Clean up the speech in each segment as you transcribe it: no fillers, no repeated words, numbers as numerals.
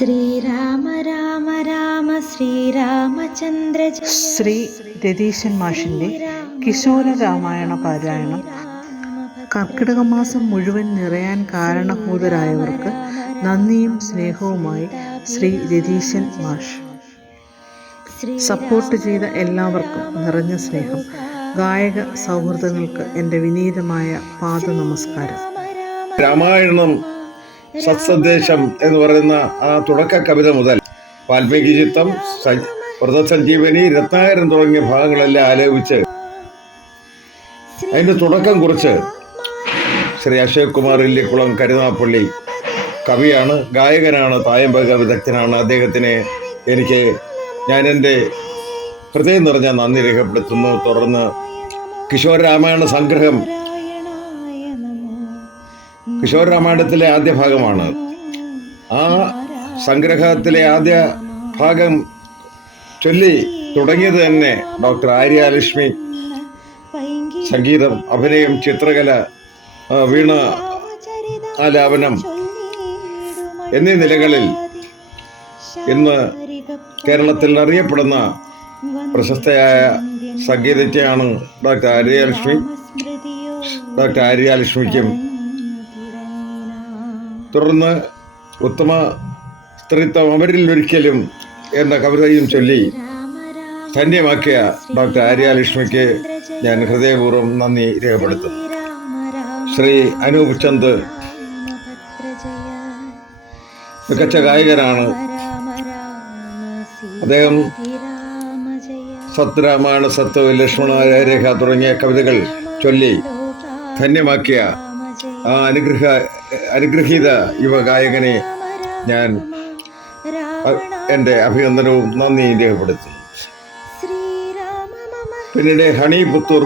ശ്രീരാമ രാമ രാമ ശ്രീരാമചന്ദ്ര ജയ. ശ്രീ രതീശൻ മാഷിൻ്റെ കിശോര രാമായണ പാരായണം കർക്കിടക മാസം മുഴുവൻ നിറയാൻ കാരണഭൂതരായവർക്ക് നന്ദിയും സ്നേഹവുമായി ശ്രീ രതീശൻ മാഷ്. സപ്പോർട്ട് ചെയ്ത എല്ലാവർക്കും നിറഞ്ഞ സ്നേഹം. ഗായക സൗഹൃദങ്ങൾക്ക് എൻ്റെ വിനീതമായ പാദ നമസ്കാരം. രാമായണം സത്സന്ദേശം എന്ന് പറയുന്ന ആ തുടക്ക കവിത മുതൽ വാൽമീകി ചിത്തം, വ്രതസഞ്ജീവനി, രത്നാകരൻ തുടങ്ങിയ ഭാഗങ്ങളെല്ലാം ആലോചിച്ച് അതിൻ്റെ തുടക്കം കുറിച്ച് ശ്രീ അശോക് കുമാർ ഇല്ലിക്കുളം കരുനാപ്പള്ളി കവിയാണ്, ഗായകനാണ്, തായമ്പക വിദഗ്ധനാണ്. അദ്ദേഹത്തിന് ഞാൻ എൻ്റെ ഹൃദയം നിറഞ്ഞ നന്ദി രേഖപ്പെടുത്തുന്നു. തുടർന്ന് കിശോര രാമായണ സംഗ്രഹം, കിശോര രാമായണത്തിലെ ആദ്യ ഭാഗമാണ്. ആ സംഗ്രഹത്തിലെ ആദ്യ ഭാഗം ചൊല്ലി തുടങ്ങിയത് തന്നെ ഡോക്ടർ ആര്യലക്ഷ്മി. സംഗീതം, അഭിനയം, ചിത്രകല, വീണ ആലാപനം എന്നീ നിലകളിൽ ഇന്ന് കേരളത്തിൽ അറിയപ്പെടുന്ന പ്രശസ്തയായ സംഗീതജ്ഞയാണ് ഡോക്ടർ ആര്യലക്ഷ്മി. ഡോക്ടർ ആര്യലക്ഷ്മിക്കും തുടർന്ന് ഉത്തമ സ്ത്രീത്വം അവരിൽ ഒരിക്കലും എന്ന കവിതയും ചൊല്ലി ധന്യമാക്കിയ ഡോക്ടർ ആര്യലക്ഷ്മിക്ക് ഞാൻ ഹൃദയപൂർവ്വം നന്ദി രേഖപ്പെടുത്തുന്നു. ശ്രീ അനൂപ് ചന്ദ് മികച്ച ഗായകനാണ്. അദ്ദേഹം സത്രാമായണ, സത്ത്, ലക്ഷ്മണ രേഖ തുടങ്ങിയ കവിതകൾ ചൊല്ലി ധന്യമാക്കിയ ആ അനുഗ്രഹീത യുവഗായകനെ ഞാൻ എൻ്റെ അഭിനന്ദനവും നന്ദിയും രേഖപ്പെടുത്തുന്നു. പിന്നീട് ഹണി പുത്തൂർ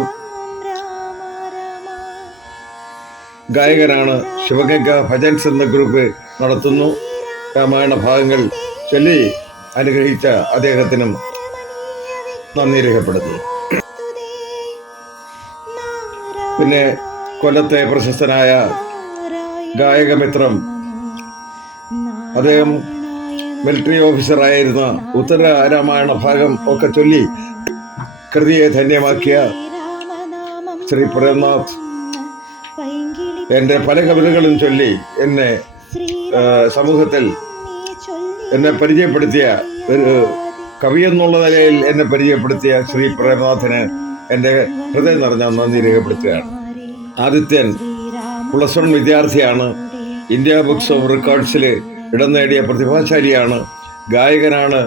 ഗായകനാണ്. ശിവഗംഗ ഭജൻസ് എന്ന ഗ്രൂപ്പ് നടത്തുന്നു. രാമായണ ഭാഗങ്ങൾ ചൊല്ലി അനുഗ്രഹിച്ച അദ്ദേഹത്തിനും നന്ദി രേഖപ്പെടുത്തുന്നു. പിന്നെ കൊല്ലത്തെ പ്രശസ്തനായ ഗായകമിത്രം, അദ്ദേഹം മിലിറ്ററി ഓഫീസറായിരുന്ന ഉത്തര രാമായണ ഭാഗം ഒക്കെ ചൊല്ലി കൃതിയെ ധന്യമാക്കിയ ശ്രീ പ്രേംനാഥ് എൻ്റെ പല കവിതകളും ചൊല്ലി എന്നെ സമൂഹത്തിൽ എന്നെ പരിചയപ്പെടുത്തിയ ഒരു കവി എന്നുള്ള നിലയിൽ എന്നെ പരിചയപ്പെടുത്തിയ ശ്രീ പ്രേംനാഥിന് എൻ്റെ ഹൃദയം നിറഞ്ഞ നന്ദി രേഖപ്പെടുത്തുകയാണ്. ആദിത്യൻ +1 വിദ്യാർത്ഥിയാണ്. ഇന്ത്യ ബുക്സ് ഓഫ് റെക്കോർഡ്സിൽ ഇടം നേടിയ പ്രതിഭാശാലിയാണ്, ഗായകനാണ്.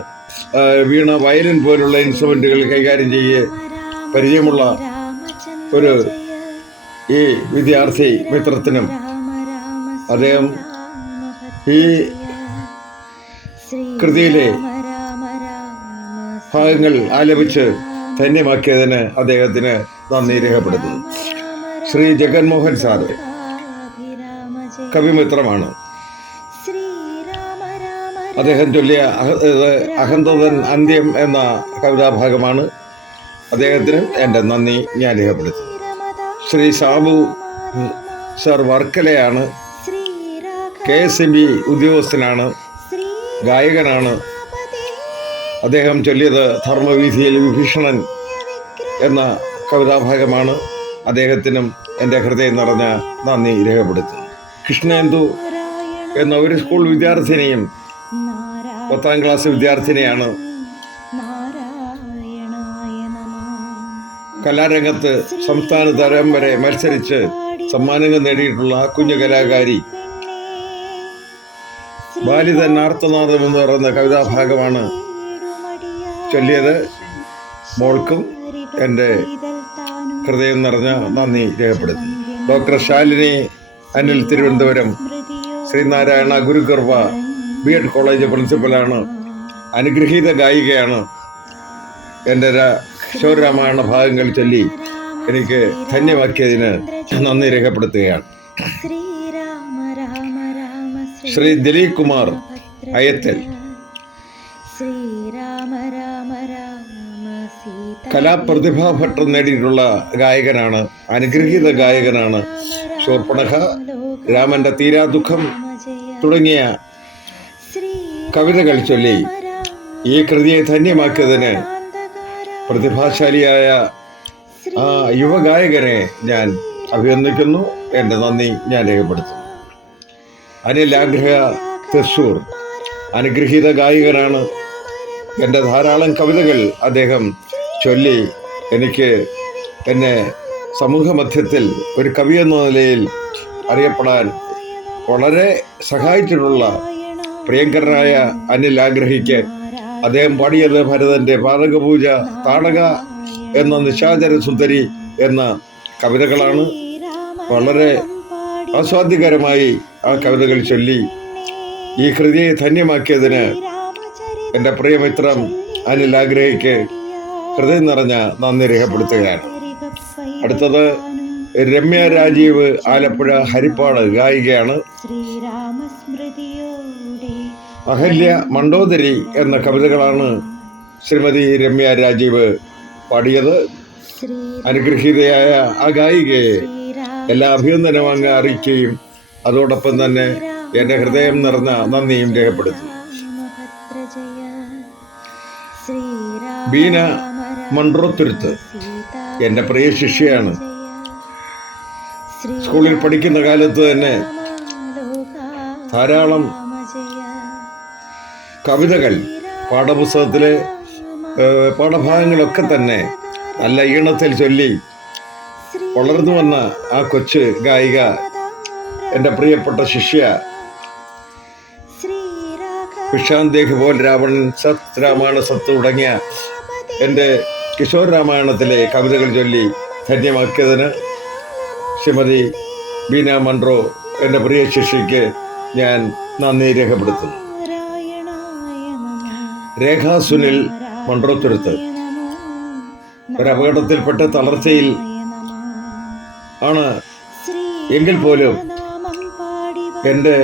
വീണ, വയലിൻ പോലുള്ള ഇൻസ്ട്രുമെൻറ്റുകൾ കൈകാര്യം ചെയ്യേ പരിചയമുള്ള ഒരു ഈ വിദ്യാർത്ഥി മിത്രത്തിനും അദ്ദേഹം ഈ കൃതിയിലെ ഭാഗങ്ങൾ ആലപിച്ച് ധന്യമാക്കിയതിന് അദ്ദേഹത്തിന് നന്ദി രേഖപ്പെടുത്തുന്നു. ശ്രീ ജഗൻമോഹൻ സാറ് കവിമിത്രമാണ്. അദ്ദേഹം ചൊല്ലിയ അഹന്തോദൻ അന്ത്യം എന്ന കവിതാഭാഗമാണ്. അദ്ദേഹത്തിന് എൻ്റെ നന്ദി ഞാൻ രേഖപ്പെടുത്തുന്നു. ശ്രീ സാബു സർ വർക്കലയാണ്. KSEB ഉദ്യോഗസ്ഥനാണ്, ഗായകനാണ്. അദ്ദേഹം ചൊല്ലിയത് ധർമ്മവീഥിയിൽ വിഭീഷണൻ എന്ന കവിതാഭാഗമാണ്. അദ്ദേഹത്തിനും എൻ്റെ ഹൃദയം നിറഞ്ഞ നന്ദി രേഖപ്പെടുത്തുന്നു. കൃഷ്ണേന്ദു എന്ന ഒരു സ്കൂൾ വിദ്യാർത്ഥിനിയും 10ാം ക്ലാസ് വിദ്യാർത്ഥിനിയാണ്. കലാരംഗത്ത് സംസ്ഥാന തലം വരെ മത്സരിച്ച് സമ്മാനങ്ങൾ നേടിയിട്ടുള്ള കുഞ്ഞു കലാകാരി. ബാലിതൻ ആർത്തനാദം എന്ന് പറയുന്ന കവിതാഭാഗമാണ് ചൊല്ലിയത്. മോൾക്കും എൻ്റെ ഹൃദയം നിറഞ്ഞ നന്ദി രേഖപ്പെടുത്തുന്നു. Doctor Shalini Anil, Thiruvananthapuram, Sreenarayana Gurukripa B.Ed college പ്രിൻസിപ്പലാണ്, അനുഗ്രഹീത ഗായികയാണ്. എൻ്റെ കിശോര രാമായണ ഭാഗങ്ങൾ ചൊല്ലി എനിക്ക് ധന്യമാക്കിയതിന് നന്ദി രേഖപ്പെടുത്തുകയാണ്. ശ്രീ ദിലീപ് കുമാർ അയത്തൽ കലാപ്രതിഭാഭട്ടം നേടിയിട്ടുള്ള ഗായകനാണ്, അനുഗ്രഹീത ഗായകനാണ്. ശൂർപ്പണഖ, രാമന്റെ തീരാദുഃഖം തുടങ്ങിയ കവിതകൾ ചൊല്ലി ഈ കൃതിയെ ധന്യമാക്കിയതിന് പ്രതിഭാശാലിയായ ആ യുവഗായകനെ ഞാൻ അഭിനന്ദിക്കുന്നു. എൻ്റെ നന്ദി ഞാൻ രേഖപ്പെടുത്തുന്നു. അനിൽ ആഗ്രഹ തൃശൂർ അനുഗ്രഹീത ഗായകനാണ്. എൻ്റെ ധാരാളം കവിതകൾ അദ്ദേഹം ചൊല്ലി എനിക്ക് എന്നെ സമൂഹ മധ്യത്തിൽ ഒരു കവി എന്ന നിലയിൽ അറിയപ്പെടാൻ വളരെ സഹായിച്ചിട്ടുള്ള പ്രിയങ്കരനായ അനിൽ ആഗ്രഹിക്ക് അദ്ദേഹം പാടിയത് ഭരതൻ്റെ പാതകപൂജ, താടക എന്ന നിശാചര സുന്ദരി എന്ന കവിതകളാണ്. വളരെ ആസ്വാദ്യകരമായി ആ കവിതകൾ ചൊല്ലി ഈ കൃതിയെ ധന്യമാക്കിയതിന് എൻ്റെ പ്രിയമിത്രം അനിൽ ആഗ്രഹിക്ക് ഹൃദയം നിറഞ്ഞ നന്ദി രേഖപ്പെടുത്തുകയാണ്. അടുത്തത് രമ്യ രാജീവ്, ആലപ്പുഴ ഹരിപ്പാട് ഗായികയാണ്. അഹല്യ, മണ്ടോദരി എന്ന കവിതകളാണ് ശ്രീമതി രമ്യ രാജീവ് പാടിയത്. അനുഗ്രഹീതയായ ആ ഗായികയെ എല്ലാ അഭിനന്ദനവും അങ്ങ് അറിയിക്കുകയും അതോടൊപ്പം തന്നെ എൻ്റെ ഹൃദയം നിറഞ്ഞ നന്ദിയും രേഖപ്പെടുത്തുന്നു. ബീന മൺട്രോത്തുരുത്ത് എൻ്റെ പ്രിയ ശിഷ്യയാണ്. സ്കൂളിൽ പഠിക്കുന്ന കാലത്ത് തന്നെ ധാരാളം കവിതകൾ പാഠപുസ്തകത്തിലെ പാഠഭാഗങ്ങളൊക്കെ തന്നെ നല്ല ഈണത്തിൽ ചൊല്ലി വളർന്നു വന്ന ആ കൊച്ചു ഗായിക, എൻ്റെ പ്രിയപ്പെട്ട ശിഷ്യ വിഷാന്തേഹ് പോൽ രാവണൻ, സത് രാമായണ സത്ത് തുടങ്ങിയ എൻ്റെ കിഷോർ രാമായണത്തിലെ കവിതകൾ ചൊല്ലി ധന്യമാക്കിയതിന് ശ്രീമതി ബീന മൺട്രോ എൻ്റെ പ്രിയ ശിഷ്യയ്ക്ക് ഞാൻ നന്ദി രേഖപ്പെടുത്തുന്നു. രേഖാ സുനിൽ മൺട്രോത്തുരുത്ത് ഒരപകടത്തിൽപ്പെട്ട് തളർച്ചയിൽ ആണ് എങ്കിൽ പോലും എൻ്റെ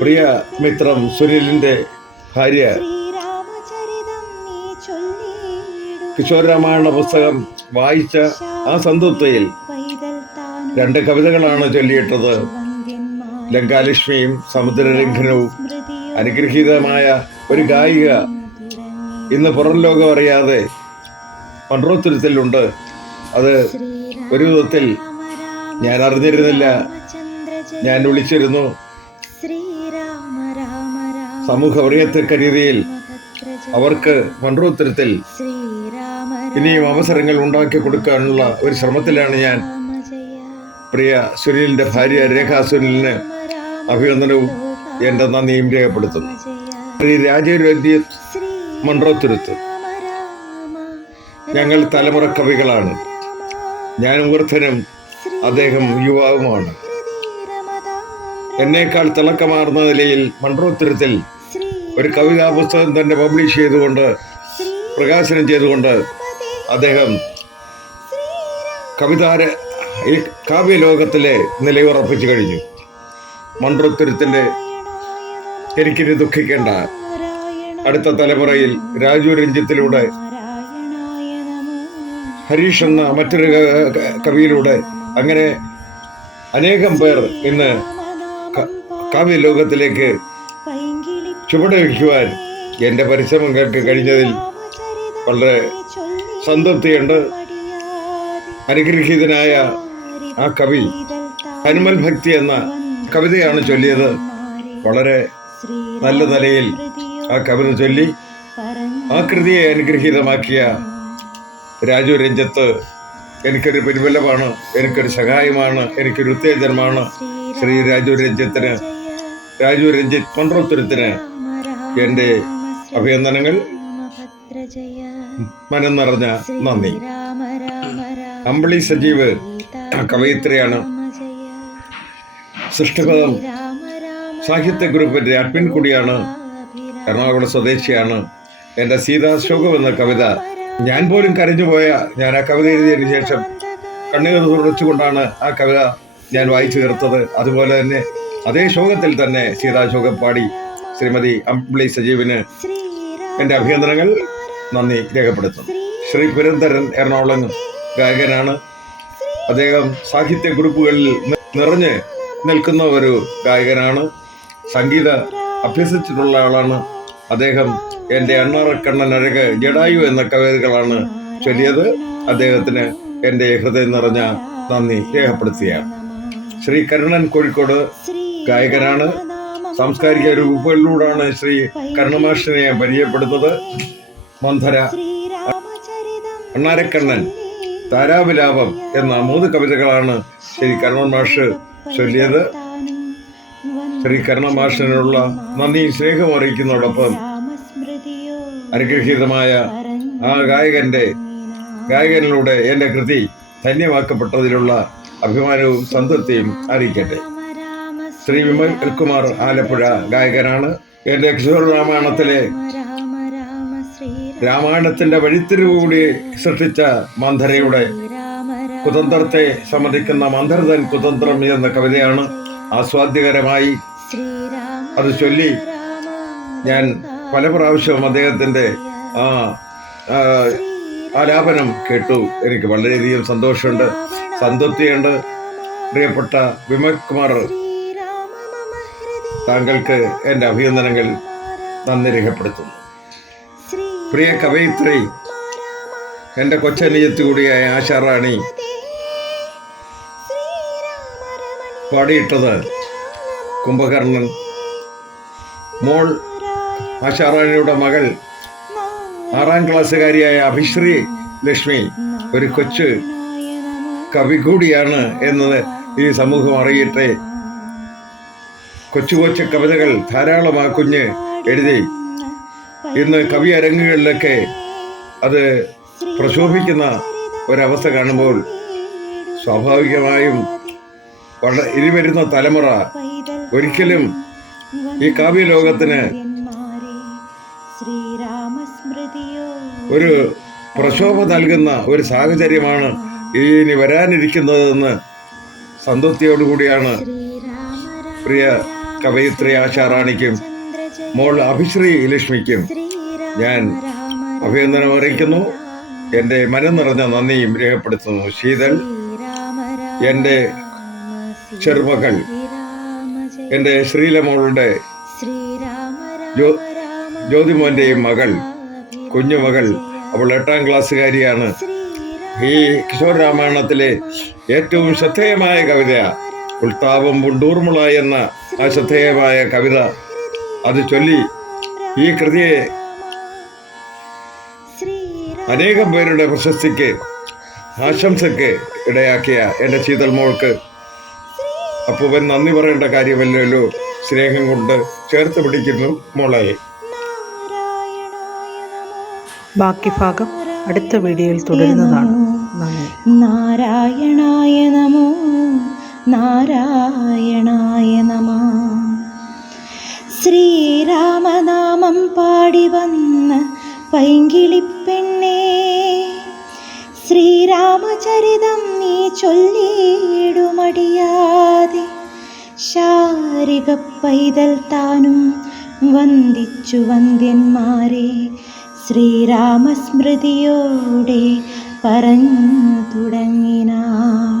പ്രിയ മിത്രം സുനിലിൻ്റെ ഭാര്യ കിഷോർ രാമായണ പുസ്തകം വായിച്ച ആ സംതൃപ്തിയിൽ 2 കവിതകളാണ് ചൊല്ലിയിട്ടത്. ലങ്കാലക്ഷ്മിയും സമുദ്രലംഘനവും. അനുഗ്രഹീതമായ ഒരു ഗായിക ഇന്ന് പുറം ലോകം അറിയാതെ മൺട്രോത്തുരുത്തിലുണ്ട്. അത് ഒരു വിധത്തിൽ ഞാൻ അറിഞ്ഞിരുന്നില്ല. ഞാൻ വിളിച്ചിരുന്നു. സമൂഹ അറിയത്തക്ക രീതിയിൽ അവർക്ക് മൺട്രോത്തുരുത്തിൽ ഇനിയും അവസരങ്ങൾ ഉണ്ടാക്കി കൊടുക്കാനുള്ള ഒരു ശ്രമത്തിലാണ് ഞാൻ. പ്രിയ സുനിലിൻ്റെ ഭാര്യ രേഖാ സുനിലിന് അഭിനന്ദനവും എൻ്റെ നന്ദിയും രേഖപ്പെടുത്തുന്നു. ശ്രീ രാജീവ് മൺട്രോത്തുരുത്ത്, ഞങ്ങൾ തലമുറ കവികളാണ്. ഞാൻ ഊർധനും അദ്ദേഹം യുവാവുമാണ്. എന്നേക്കാൾ തിളക്കമാർന്ന നിലയിൽ മൺട്രോത്തുരുത്തിൽ ഒരു കവിതാ പുസ്തകം തന്നെ പബ്ലിഷ് ചെയ്തുകൊണ്ട്, പ്രകാശനം ചെയ്തുകൊണ്ട് അദ്ദേഹം ഈ കാവ്യലോകത്തിലെ നിലയുറപ്പിച്ചു കഴിഞ്ഞു. മൺട്രോത്തുരുത്തിൻ്റെ എനിക്കിനി ദുഃഖിക്കേണ്ട. അടുത്ത തലമുറയിൽ രാജു രഞ്ജിത്തിലൂടെ, ഹരീഷ് എന്ന മറ്റൊരു കവിയിലൂടെ, അങ്ങനെ അനേകം പേർ ഇന്ന് കാവ്യലോകത്തിലേക്ക് ചുവടുവയ്ക്കുവാൻ എൻ്റെ പരിശ്രമങ്ങൾക്ക് കഴിഞ്ഞതിൽ വളരെ സംതൃപ്തിയുണ്ട്. അനുഗ്രഹീതനായ ആ കവി ഹനുമൽ ഭക്തി എന്ന കവിതയാണ് ചൊല്ലിയത്. വളരെ നല്ല നിലയിൽ ആ കവിത ചൊല്ലി ആ കൃതിയെ അനുഗ്രഹീതമാക്കിയ രാജു രഞ്ജിത്ത് എനിക്കൊരു പിൻബലമാണ്, എനിക്കൊരു സഹായമാണ്, എനിക്കൊരു ഉത്തേജനമാണ്. ശ്രീ രാജു രഞ്ജിത്ത് മൺട്രോത്തുരുത്തിന് എൻ്റെ അഭിനന്ദനങ്ങൾ, മനം നിറഞ്ഞ നന്ദി. അമ്പിളി സജീവ് കവയിത്രിയാണ്. സൃഷ്ടിപദം സാഹിത്യ ഗ്രൂപ്പിൻ്റെ അഡ്മിൻ കൂടിയാണ്. എറണാകുളം സ്വദേശിയാണ്. എൻ്റെ സീതാശോകം എന്ന കവിത ഞാൻ പോലും കരഞ്ഞുപോയ, ഞാൻ ആ കവിത എഴുതിയതിനു ശേഷം കണ്ണുകൾ തുറച്ചുകൊണ്ടാണ് ആ കവിത ഞാൻ വായിച്ചു തീർത്തത്. അതുപോലെ തന്നെ അതേ ശോകത്തിൽ തന്നെ സീതാശോകം പാടി ശ്രീമതി അമ്പിളി സജീവിന് എൻ്റെ അഭിനന്ദനങ്ങൾ, നന്ദി രേഖപ്പെടുത്തുന്നു. ശ്രീ പുരന്ദരൻ എറണാകുളം ഗായകനാണ്. അദ്ദേഹം സാഹിത്യ ഗ്രൂപ്പുകളിൽ നിറഞ്ഞ് നിൽക്കുന്ന ഒരു ഗായകനാണ്. സംഗീത അഭ്യസിച്ചിട്ടുള്ള ആളാണ് അദ്ദേഹം. എൻ്റെ അണ്ണാറക്കണ്ണൻ അഴക് ജഡായു എന്ന കവിതകളാണ് ചൊല്ലിയത്. അദ്ദേഹത്തിന് എൻ്റെ ഹൃദയം നിറഞ്ഞ നന്ദി രേഖപ്പെടുത്തുകയാണ്. ശ്രീ കരുണൻ കോഴിക്കോട് ഗായകനാണ്. സാംസ്കാരിക ഗ്രൂപ്പുകളിലൂടെയാണ് ശ്രീ കരുണമാഷിനെ പരിചയപ്പെടുന്നത്. മന്ധര, അണ്ണാരക്കണ്ണൻ, താരാവിലാപം എന്ന 3 കവിതകളാണ് ശ്രീ കരുണൻ മാഷ് ചൊല്ലിയത്. ശ്രീ കരുണൻ മാഷിനുള്ള നന്ദിയും സ്നേഹവും അറിയിക്കുന്നതോടൊപ്പം അനുഗ്രഹീതമായ ആ ഗായകനിലൂടെ എൻ്റെ കൃതി ധന്യമാക്കപ്പെട്ടതിലുള്ള അഭിമാനവും സംതൃപ്തിയും അറിയിക്കട്ടെ. ശ്രീ വിമൽ കുമാർ ആലപ്പുഴ ഗായകനാണ്. എൻ്റെ കിശോർ രാമായണത്തിന്റെ വഴിത്തിരിവുകൂടി സൃഷ്ടിച്ച മന്ധരയുടെ കുതന്ത്രത്തെ സമ്മതിക്കുന്ന മന്ധരതൻ കുതന്ത്രം എന്ന കവിതയാണ് ആസ്വാദ്യകരമായി അത് ചൊല്ലി ഞാൻ പല പ്രാവശ്യവും അദ്ദേഹത്തിന്റെ ആലാപനം കേട്ടു. എനിക്ക് വളരെയധികം സന്തോഷമുണ്ട്, സംതൃപ്തിയുണ്ട്. പ്രിയപ്പെട്ട വിമൽ കുമാർ, താങ്കൾക്ക് എൻ്റെ അഭിനന്ദനങ്ങൾ നന്ദി രേഖപ്പെടുത്തുന്നു. പ്രിയ കവയിത്രി, എൻ്റെ കൊച്ചനിയത്തി കൂടിയായ ആശാറാണി പാടിയിട്ടത് കുംഭകർണൻ. മോൾ ആശാറാണിയുടെ മകൾ 6ാം ക്ലാസ്സുകാരിയായ അഭിശ്രീ ലക്ഷ്മി ഒരു കൊച്ചു കവി കൂടിയാണ് എന്നത് ഈ സമൂഹം അറിയട്ടെ. കൊച്ചു കൊച്ചു കവിതകൾ ധാരാളം ആ കുഞ്ഞ് എഴുതി ഇന്ന് കവി അരങ്ങുകളിലൊക്കെ അത് പ്രശോഭിക്കുന്ന ഒരവസ്ഥ കാണുമ്പോൾ സ്വാഭാവികമായും ഇനി വരുന്ന തലമുറ ഒരിക്കലും ഈ കാവ്യലോകത്തിന് ഒരു പ്രശോഭ നൽകുന്ന ഒരു സാഹചര്യമാണ് ഇനി വരാനിരിക്കുന്നതെന്ന് സംതൃപ്തിയോടുകൂടിയാണ് പ്രിയ കവയിത്രി ആശാറാണിക്കും മോൾ അഭിശ്രീ ലക്ഷ്മിക്കും ഞാൻ അഭിനന്ദനം അറിയിക്കുന്നു. എൻ്റെ മനം നിറഞ്ഞ നന്ദിയും രേഖപ്പെടുത്തുന്നു. ശീതൽ, എൻ്റെ ചെറുമകൾ, എൻ്റെ ശ്രീലമോളുടെ ജ്യോതിമോൻ്റെയും മകൾ, കുഞ്ഞുമകൾ, അവൾ 8ാം ക്ലാസ്സുകാരിയാണ്. ഈ കിശോർ രാമായണത്തിലെ ഏറ്റവും ശ്രദ്ധേയമായ കവിത ഉൾത്താപം പുണ്ടൂർമുള എന്ന ആ ശ്രദ്ധേയമായ കവിത അത് ചൊല്ലി ഈ കൃതിയെ അനേകം പേരുടെ പ്രശസ്തിക്ക് ആശംസയ്ക്ക് ഇടയാക്കിയ എൻ്റെ ശീതൽ മോൾക്ക് അപ്പൂപ്പൻ നന്ദി പറയേണ്ട കാര്യമല്ലല്ലോ. സ്നേഹം കൊണ്ട് ചേർത്ത് പിടിക്കുന്നു മോളെ. ബാക്കി ഭാഗം അടുത്ത വീഡിയോയിൽ തുടരുന്നതാണ്. നന്ദി. നാരായണായ നമോ, നാരായണായ നമഃ. ശ്രീരാമനാമം പാടി വന്ന പൈങ്കിളിപ്പെണ്ണേ, ശ്രീരാമചരിതം നീ ചൊല്ലിയിടുമടിയാതെ. ശാരിക പൈതൽ താനും വന്ദിച്ചു വന്ദ്യന്മാരെ, ശ്രീരാമസ്മൃതിയോടെ പറഞ്ഞു തുടങ്ങിനാൾ.